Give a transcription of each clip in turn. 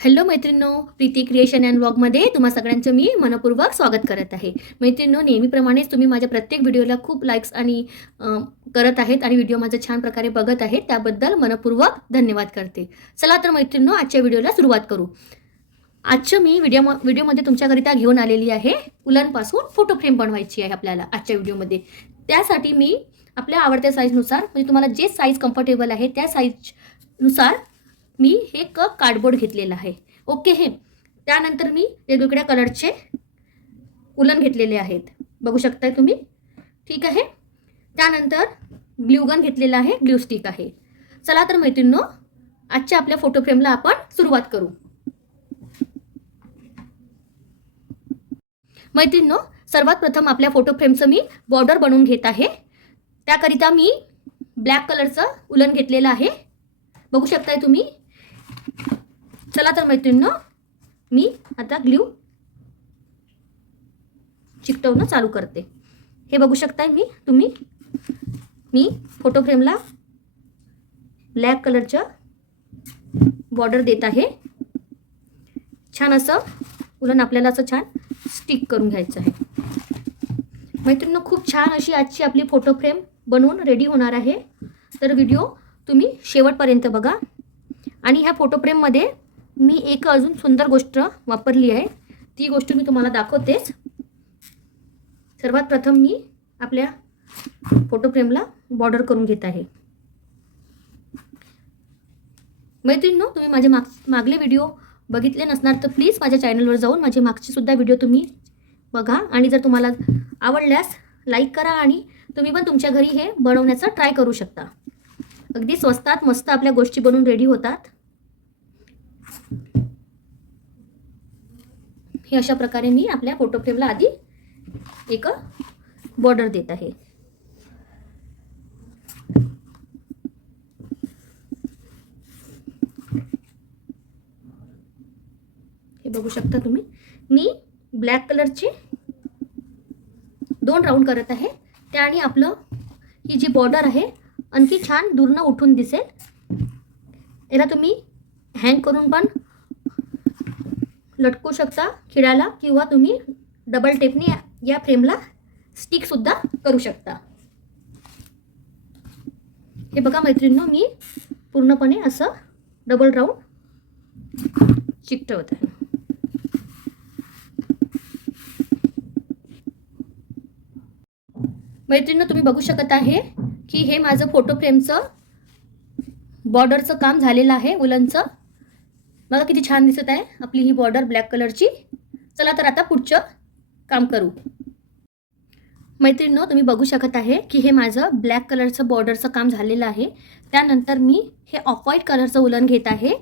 Hello मैत्रिणींनो, Preeti creation and व्लॉगमध्ये तुम्हा सगळ्यांचं मी मनपूर्वक स्वागत करत आहे. मैत्रिणींनो, नेहमीप्रमाणेच तुम्ही माझ्या प्रत्येक व्हिडिओला खूप लाईक्स आणि करत आहेत आणि व्हिडिओ माझा छान प्रकारे बघत आहेत, त्याबद्दल मनपूर्वक धन्यवाद करते. चला तर मैत्रिणींनो, आजच्या व्हिडिओला सुरुवात करू. आजचं मी व्हिडिओमध्ये तुमच्याकरिता घेऊन आलेली आहे उलनपासून फोटो फ्रेम बनवायची आहे आपल्याला आजच्या व्हिडिओमध्ये. त्यासाठी मी आपल्या आवडत्या साईजनुसार, म्हणजे तुम्हाला जे साईज कम्फर्टेबल आहे त्या साईजनुसार मी हे कार्डबोर्ड घेतलेला आहे. ओके. त्यानंतर मी वेगवेगळ्या कलरचे उलन घेतलेले आहेत, बघू शकताय तुम्ही. ठीक आहे. त्यानंतर ग्लू गन घेतलेला आहे, ग्लू स्टिक आहे. चला तर मैत्रिणींनो, आजच्या आपल्या फोटो फ्रेमला आपण सुरुवात करू. मैत्रिणींनो, सर्वात प्रथम आपल्या फोटो फ्रेमचं मी बॉर्डर बनवून घेत आहे. त्याकरिता मी ब्लॅक कलरचं उलन घेतलेलं आहे, बघू शकताय तुम्ही. चला तर मैत्रिणींनो, मी आता ग्लू चिकटवणं चालू करते. हे बघू शकताय मी फोटो फ्रेमला ब्लॅक कलरचं बॉर्डर देत आहे. छान असं उलन आपल्याला असं छान स्टिक करून घ्यायचं आहे. मैत्रिणींनो, खूप छान अशी आजची आपली फोटो फ्रेम बनवून रेडी होणार आहे. तर व्हिडिओ तुम्ही शेवटपर्यंत बघा. आणि ह्या फोटो फ्रेममध्ये मी एक अजून सुंदर गोष्ट वापरली आहे, ती गोष्ट मी तुम्हाला दाखवतेच. सर्वात प्रथम मी आपल्या फोटो फ्रेमला बॉर्डर करून घेत आहे. मैत्रिणींनो, तुम्ही माझे मागले व्हिडिओ बघितले नसणार तर प्लीज माझ्या चॅनलवर जाऊन माझे मागचे सुद्धा व्हिडिओ तुम्ही बघा. आणि जर तुम्हाला आवडल्यास लाईक करा आणि तुम्ही पण तुमच्या घरी हे बनवण्याचा ट्राय करू शकता. अगदी स्वस्तात मस्त आपल्या गोष्टी बनवून रेडी होतात. हे अशा प्रकारे मी आपल्या फोटो फ्रेमला आधी एक बॉर्डर देत आहे. हे बघू शकता तुम्ही. मी ब्लॅक कलरचे 2 राऊंड करत आहे. त्याने आपलं ही जी बॉर्डर आहे आणखी छान दूरनं उठून दिसेल. याला तुम्ही हँग करून पण लटकू शकता खिळ्याला, किंवा तुम्ही डबल टेपने या फ्रेमला स्टिक सुद्धा करू शकता. हे बघा मैत्रिणींनो, मी पूर्णपणे असं डबल राऊंड चिकटवत आहे. मैत्रिणींनो, तुम्ही बघू शकत आहे की हे माझं फोटो फ्रेमचं बॉर्डरचं काम झालेलं आहे उलनचं. बघा किती छान दिसत आहे आपली ही बॉर्डर ब्लॅक कलरची. चला तर आता पुढचं काम करू. मैत्रिणींनो, तुम्ही बघू शकत आहे की हे माझं ब्लॅक कलरचं बॉर्डरचं काम झालेलं आहे. त्यानंतर मी हे ऑफ व्हाईट कलरचं उलन घेत आहे.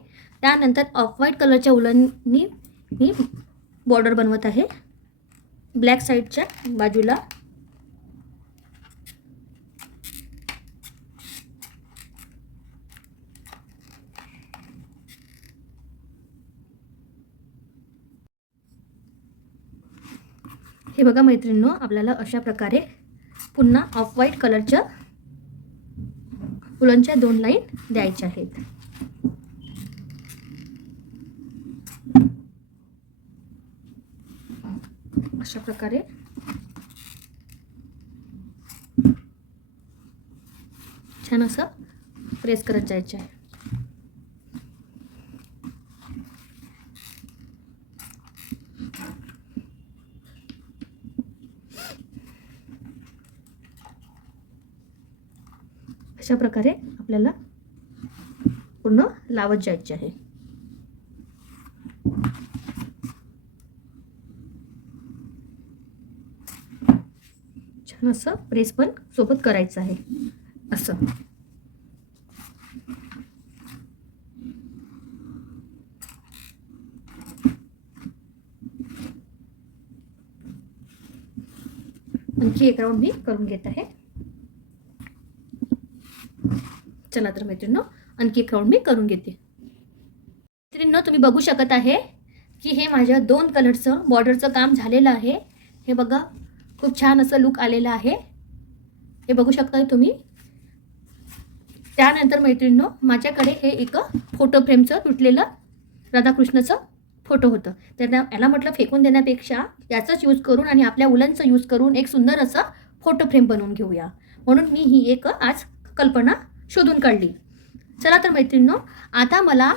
त्यानंतर ऑफ व्हाईट कलरच्या उलननी मी बॉर्डर बनवत आहे ब्लॅक साईडच्या बाजूला. हे बघा मैत्रिणींनो, आपल्याला अशा प्रकारे पुन्हा ऑफ व्हाईट कलरच्या उलनच्या 2 लाईन द्यायच्या आहेत. अशा प्रकारे छान असं प्रेस करत जायचं आहे. अशा प्रकारे आपल्याला पूर्ण लावत जायचे आहे. छान असं प्रेस पण सोबत करायचं आहे असं. आणखी एक राऊंड मी करून घेत आहे. चला तर मैत्रिणींनो, आणखी एक राऊंड मी करून घेते. मैत्रिणींनो, तुम्ही बघू शकत आहे की हे माझ्या 2 कलरचं बॉर्डरचं काम झालेलं आहे. हे बघा, खूप छान असं लुक आलेलं आहे. हे बघू शकता तुम्ही. त्यानंतर मैत्रिणींनो माझ्याकडे हे एक फोटो फ्रेमचं तुटलेलं राधाकृष्णाचं फोटो होतं. तर याला म्हटलं फेकून देण्यापेक्षा याचाच यूज करून आणि आपल्या उलनचं यूज करून एक सुंदर असा फोटो फ्रेम बनवून घेऊया. म्हणून मी ही एक आज कल्पना शोधून काढली. चला तर मैत्रिणींनो, आता मला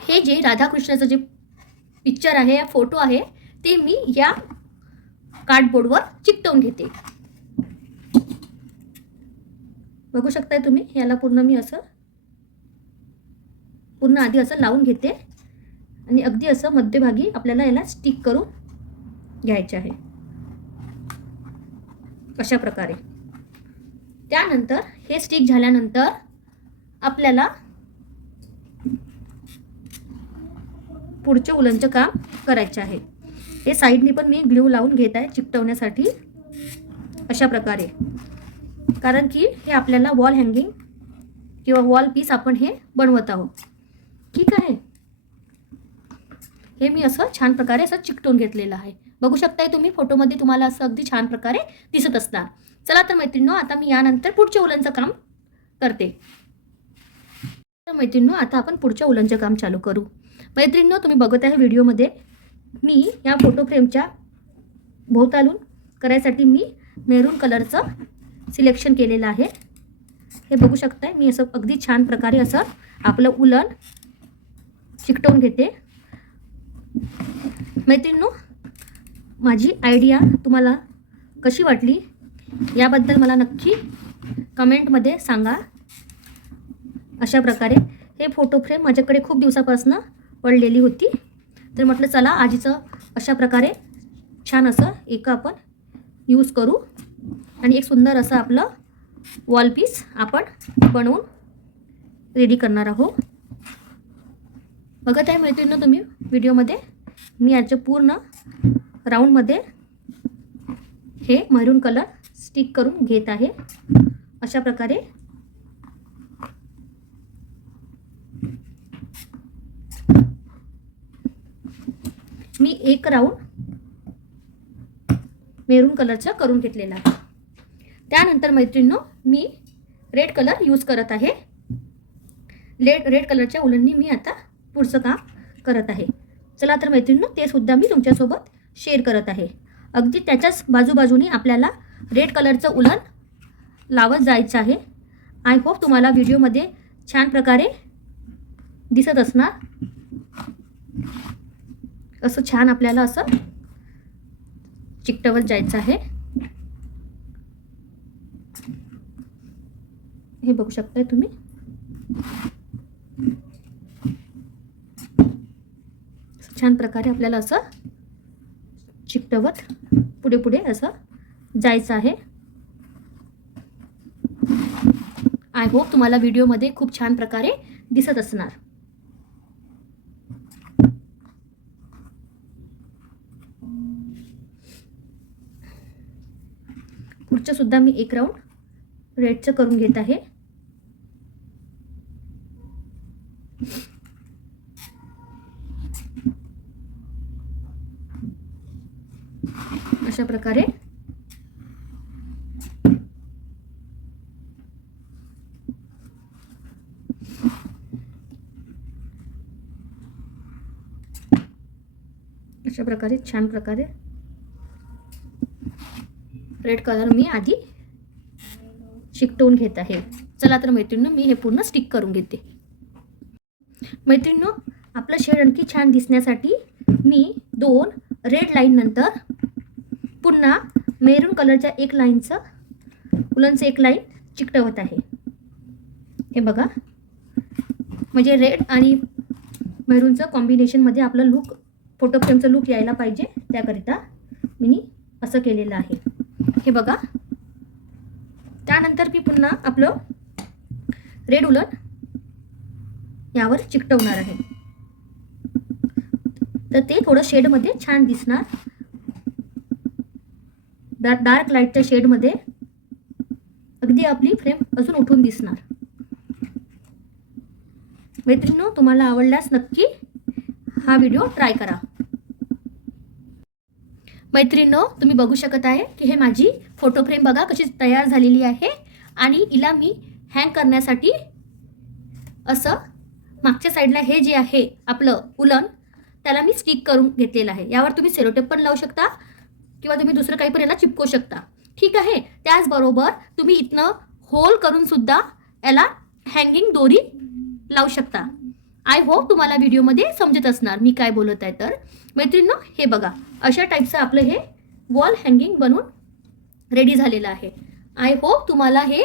हे जे राधाकृष्णाचं जे पिक्चर आहे, फोटो आहे, ते मी या कार्डबोर्डवर चिकटवून घेते. बघू शकताय तुम्ही, याला पूर्ण मी असं पूर्ण आधी असं लावून घेते आणि अगदी असं मध्यभागी आपल्याला याला स्टिक करून घ्यायचे आहे, अशा प्रकारे. त्यानंतर हे स्टिक झाल्यानंतर आपल्याला पुढचे उलनचं काम करायचे आहे. हे साईडनी पण मी ग्लू लावून घेत आहे चिकटवण्यासाठी, अशा प्रकारे. कारण की हे आपल्याला वॉल हँगिंग किंवा वॉल पीस आपण हे बनवत आहोत. ठीक आहे. हे मी असं छान प्रकारे असं चिकटवून घेतलेलं आहे. बघू शकताय तुम्ही फोटोमध्ये, तुम्हाला असं अगदी छान प्रकारे दिसत असणार. चला तर मैत्रिणींनो, आता मी यानंतर पुढच्या उलनचं काम करते. तर मैत्रिणींनो, आता आपण पुढच्या उलनचं काम चालू करू. मैत्रिणींनो, तुम्ही बघत आहे व्हिडिओमध्ये मी या फोटो फ्रेमच्या भोवतालून करायसाठी मी मेरून कलरचं सिलेक्शन केलेलं आहे. हे बघू शकताय, मी असं अगदी छान प्रकारे असं आपलं उलन चिकटवून घेते. मैत्रिणींनो, माझी आयडिया तुम्हाला कशी वाटली याबद्दल मला नक्की कमेंटमध्ये सांगा. अशा प्रकारे हे फोटो फ्रेम माझ्याकडे खूप दिवसापासून पडलेली होती, तर म्हटलं चला आजीचं अशा प्रकारे छान असं एक आपण यूज करू आणि एक सुंदर असं आपलं वॉल पीस आपण बनवून रेडी करणार आहोत. बघत आहे मैत्रिणींनो तुम्ही व्हिडिओमध्ये, मी याच्या पूर्ण राऊंडमध्ये हे मरून कलर स्टिक करून घेत आहे, अशा प्रकारे. मी एक राऊंड मेरून कलरचा करून घेतलेला आहे. त्यानंतर मैत्रिणींनो, मी रेड कलर यूज करत आहे. रेड कलरच्या उलननी मी आता पुढचं काम करत आहे. चला तर मैत्रिणींनो, ते सुद्धा मी तुमच्यासोबत शेअर करत आहे. अगदी त्याच्याच बाजूबाजूनी आपल्याला रेड कलरचं उलन लावत जायचं आहे. आय होप तुम्हाला व्हिडिओमध्ये छान प्रकारे दिसत असणार. असं छान आपल्याला असं चिकटवत जायचं आहे. हे बघू शकताय तुम्ही. छान प्रकारे आपल्याला असं चिकटवत पुढे पुढे असं जायचं आहे. आय होप तुम्हाला व्हिडिओमध्ये खूप छान प्रकारे दिसत असणार. पुढचं सुद्धा मी एक राऊंड रेडचं करून घेत आहे. अशा प्रकारे छान प्रकारे रेड कलर मी आधी चिकटवून घेत आहे. चला तर मैत्रिणींनो, मी हे पूर्ण स्टिक करून घेते. मैत्रिणींनो, आपलं शेड आणखी छान दिसण्यासाठी मी 2 रेड लाईन नंतर पुन्हा मेरून कलरच्या एक लाईनचं उलनचं एक लाईन चिकटवत आहे. हे बघा, म्हणजे रेड आणि मेरूनचं कॉम्बिनेशनमध्ये आपलं लुक, फोटो फ्रेमचं लुक यायला पाहिजे, त्याकरिता मी असं केलेलं आहे. हे बघा. त्यानंतर मी पुन्हा आपलं रेड उलन यावर चिकटवणार आहे, तर ते थोडं शेडमध्ये छान दिसणार. डार्क लाईटच्या शेडमध्ये अगदी आपली फ्रेम अजून उठून दिसणार. मैत्रिणींनो, तुम्हाला आवडल्यास नक्की हा व्हिडिओ ट्राय करा. मैत्रिणींनो, तुम्ही बघू शकत आहे की हे माझी फोटो फ्रेम बघा कशी तयार झालेली आहे आणि हिला मी हँग करण्यासाठी असं मागच्या साईडला हे जे आहे आपलं उलन त्याला मी स्टिक करून घेतलेलं आहे. यावर तुम्ही सेलोटेप पण लावू शकता किंवा तुम्ही दुसरं काही पण याला चिपकू शकता. ठीक आहे. त्याचबरोबर तुम्ही इथनं होल करून सुद्धा याला हँगिंग दोरी लावू शकता. आय होप तुम्हाला व्हिडिओमध्ये समजत असणार मी काय बोलत आहे. तर मैत्रिणींनो, हे बघा, अशा टाईपचं आपलं हे वॉल हँगिंग बनून रेडी झालेलं आहे. आय होप तुम्हाला हे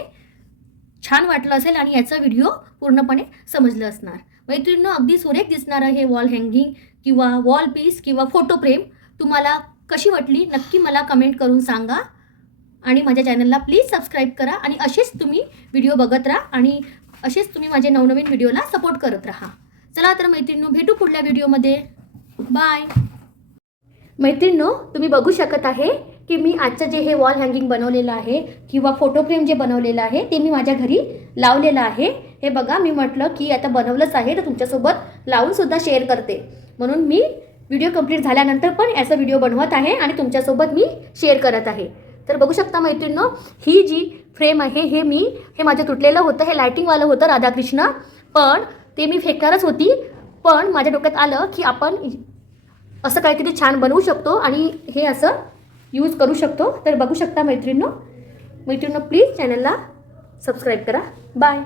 छान वाटलं असेल आणि याचा व्हिडिओ पूर्णपणे समजलं असणार. मैत्रिणींनो, अगदी सुरेख दिसणारं हे वॉल हँगिंग किंवा वॉल पीस किंवा फोटो फ्रेम तुम्हाला कशी वाटली नक्की मला कमेंट करून सांगा. आणि माझ्या चॅनलला प्लीज सबस्क्राईब करा आणि असेच तुम्ही व्हिडिओ बघत राहा आणि असेच तुम्ही माझे नवनवीन व्हिडिओला सपोर्ट करत राहा. चला तर मैत्रिणींनो, भेटू पुढल्या व्हिडिओमध्ये. बाय. मैत्रिणींनो, तुम्ही बघू शकत आहे की मी आजचं जे हे वॉल हँगिंग बनवलेलं आहे किंवा फोटो फ्रेम जे बनवलेलं आहे ते मी माझ्या घरी लावलेलं आहे. हे बघा, मी म्हटलं की आता बनवलंच आहे तर तुमच्यासोबत लावूनसुद्धा शेअर करते, म्हणून मी व्हिडिओ कंप्लीट झाल्यानंतर पण याचा व्हिडिओ बनवत आहे आणि तुमच्यासोबत मी शेअर करत आहे. तर बघू शकता मैत्रिणींनो, ही जी फ्रेम आहे हे माझं तुटलेलं होतं, हे लायटिंगवालं होतं राधाकृष्ण, पण ते मी फेकणारच होती. पण माझ्या डोक्यात आलं की आपण असं काहीतरी छान बनवू शकतो आणि हे असं यूज करू शकतो. तर बघू शकता मैत्रिणींनो, प्लीज चॅनलला सबस्क्राईब करा. बाय.